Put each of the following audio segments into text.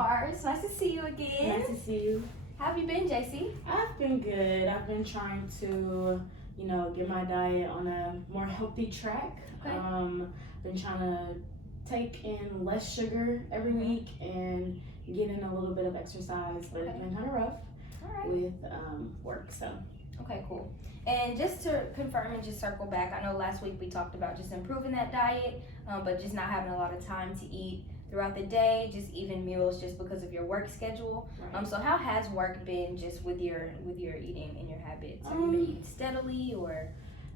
Stars. Nice to see you again. Nice to see you. How have you been, JC? I've been good. I've been trying to, get my diet on a more healthy track. Okay. Been trying to take in less sugar every week and get in a little bit of exercise, but it's been kind of rough with work. So. Okay, cool. And just to confirm and just circle back, I know last week we talked about just improving that diet, but just not having a lot of time to eat throughout the day, just even meals just because of your work schedule. Right. So how has work been just with your eating and your habits? Have you been eating steadily or?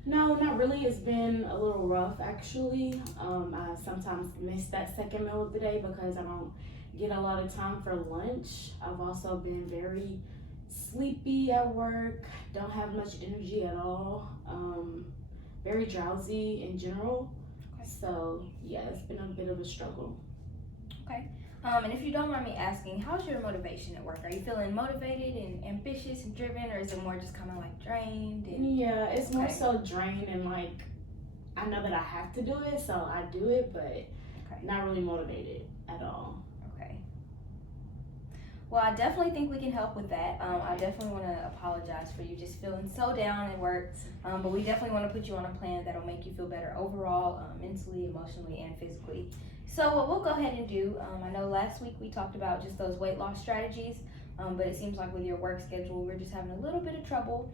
No, not really. It's been a little rough actually. I sometimes miss that second meal of the day because I don't get a lot of time for lunch. I've also been very sleepy at work, don't have much energy at all, very drowsy in general. Okay. So yeah, it's been a bit of a struggle. Okay. And if you don't mind me asking, how's your motivation at work? Are you feeling motivated and ambitious and driven, or is it more just kind of like drained? Yeah, it's more so drained and like I know that I have to do it, so I do it, but not really motivated at all. Okay. Well, I definitely think we can help with that. I definitely want to apologize for you just feeling so down at work, but we definitely want to put you on a plan that'll make you feel better overall, mentally, emotionally, and physically. So what we'll go ahead and do, I know last week we talked about just those weight loss strategies, but it seems like with your work schedule, we're just having a little bit of trouble.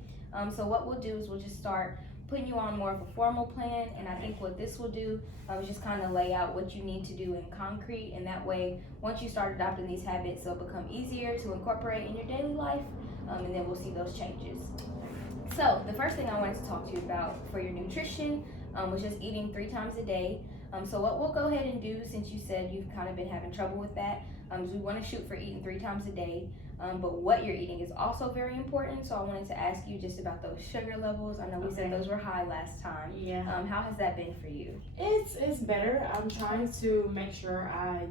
So what we'll do is we'll just start putting you on more of a formal plan, and I think what this will do is just kind of lay out what you need to do in concrete, and that way, once you start adopting these habits, they'll become easier to incorporate in your daily life, and then we'll see those changes. So the first thing I wanted to talk to you about for your nutrition was just eating 3 times a day. So what we'll go ahead and do, since you said you've kind of been having trouble with that, is we want to shoot for eating 3 times a day. But what you're eating is also very important. So I wanted to ask you just about those sugar levels. I know we said those were high last time. Yeah. How has that been for you? It's better. I'm trying to make sure I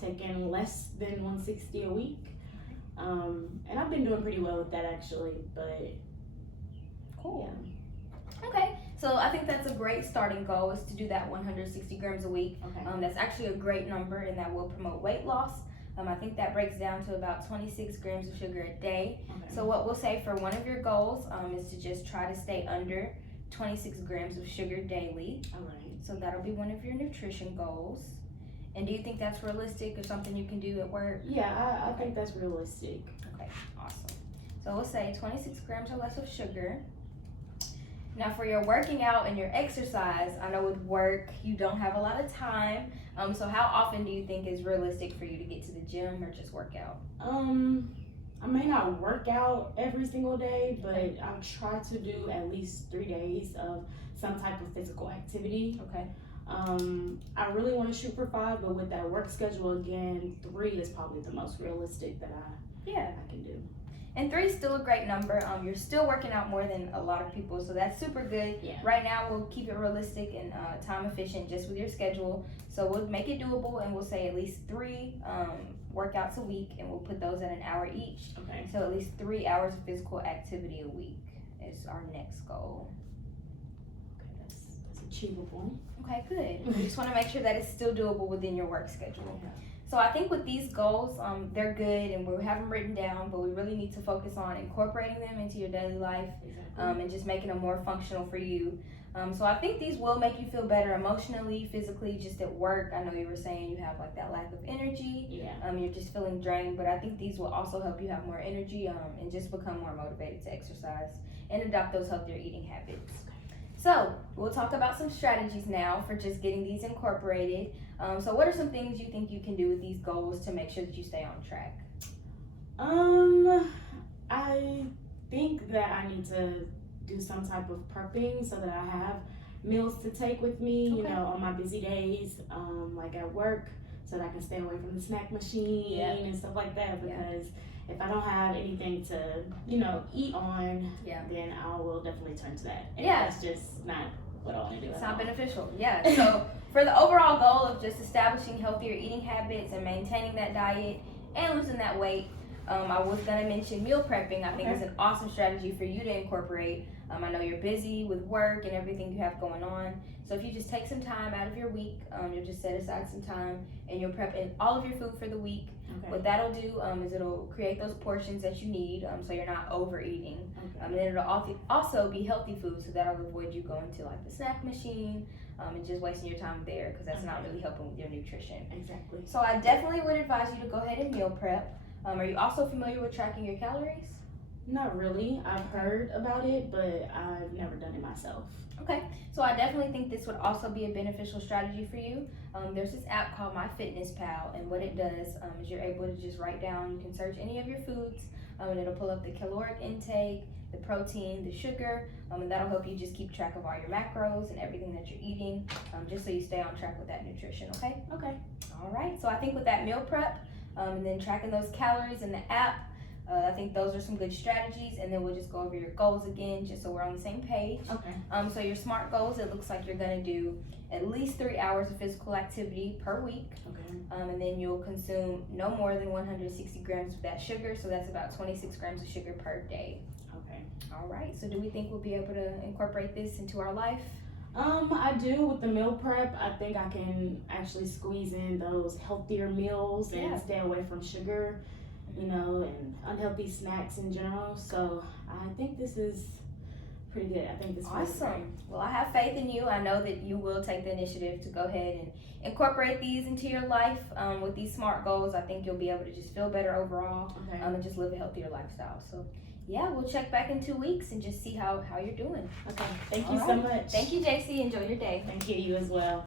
take in less than 160 a week. And I've been doing pretty well with that actually, but cool. Yeah. Okay. So I think that's a great starting goal, is to do that 160 grams a week. Okay. That's actually a great number, and that will promote weight loss. I think that breaks down to about 26 grams of sugar a day. Okay. So what we'll say for one of your goals is to just try to stay under 26 grams of sugar daily. All right. So that'll be one of your nutrition goals. And do you think that's realistic or something you can do at work? Yeah, I think that's realistic. Okay, awesome. So we'll say 26 grams or less of sugar. Now for your working out and your exercise, I know with work you don't have a lot of time. So how often do you think is realistic for you to get to the gym or just work out? I may not work out every single day, but I'll try to do at least 3 days of some type of physical activity. Okay. I really want to shoot for 5, but with that work schedule again, 3 is probably the most realistic that I can do. And 3 is still a great number. You're still working out more than a lot of people, so that's super good. Yeah. Right now, we'll keep it realistic and time efficient just with your schedule. So we'll make it doable, and we'll say at least 3 workouts a week, and we'll put those at an hour each. Okay. So at least 3 hours of physical activity a week is our next goal. Okay, that's achievable. Okay, good. We just want to make sure that it's still doable within your work schedule. Yeah. So I think with these goals, they're good and we have them written down, but we really need to focus on incorporating them into your daily life, and just making them more functional for you. So I think these will make you feel better emotionally, physically, just at work. I know you were saying you have like that lack of energy. Yeah. You're just feeling drained, but I think these will also help you have more energy and just become more motivated to exercise and adopt those healthier eating habits. So we'll talk about some strategies now for just getting these incorporated. So what are some things you think you can do with these goals to make sure that you stay on track? I think that I need to do some type of prepping so that I have meals to take with me, on my busy days, like at work, so that I can stay away from the snack machine and stuff like that, because if I don't have anything to, eat on, then I will definitely turn to that. And that's just not what I want to do. It's not beneficial. Yeah. So for the overall goal of just establishing healthier eating habits and maintaining that diet and losing that weight, I was going to mention meal prepping. I think is an awesome strategy for you to incorporate. I know you're busy with work and everything you have going on. So if you just take some time out of your week, you'll just set aside some time and you'll prep in all of your food for the week. Okay. What that'll do is it'll create those portions that you need, so you're not overeating. Okay. And then it'll also be healthy food, so that'll avoid you going to like the snack machine and just wasting your time there, because that's not really helping with your nutrition. Exactly. So I definitely would advise you to go ahead and meal prep. Are you also familiar with tracking your calories? Not really. I've heard about it, but I've never done it myself. Okay, so I definitely think this would also be a beneficial strategy for you. There's this app called MyFitnessPal, and what it does is you're able to just write down, you can search any of your foods, and it'll pull up the caloric intake, the protein, the sugar, and that'll help you just keep track of all your macros and everything that you're eating, just so you stay on track with that nutrition, okay? Okay. All right, so I think with that meal prep, and then tracking those calories in the app, I think those are some good strategies, and then we'll just go over your goals again, just so we're on the same page. Okay. So your SMART goals, it looks like you're gonna do at least 3 hours of physical activity per week, Okay. and then you'll consume no more than 160 grams of that sugar, so that's about 26 grams of sugar per day. Okay. All right, so do we think we'll be able to incorporate this into our life? I do with the meal prep. I think I can actually squeeze in those healthier meals and Yeah. stay away from sugar, and unhealthy snacks in general. So I think this is pretty good. I think this is Awesome. Well, I have faith in you. I know that you will take the initiative to go ahead and incorporate these into your life with these SMART goals. I think you'll be able to just feel better overall Okay. and just live a healthier lifestyle. So, yeah, we'll check back in 2 weeks and just see how you're doing. Okay. Thank All you so right. much. Thank you, JC. Enjoy your day. Thank you. You as well.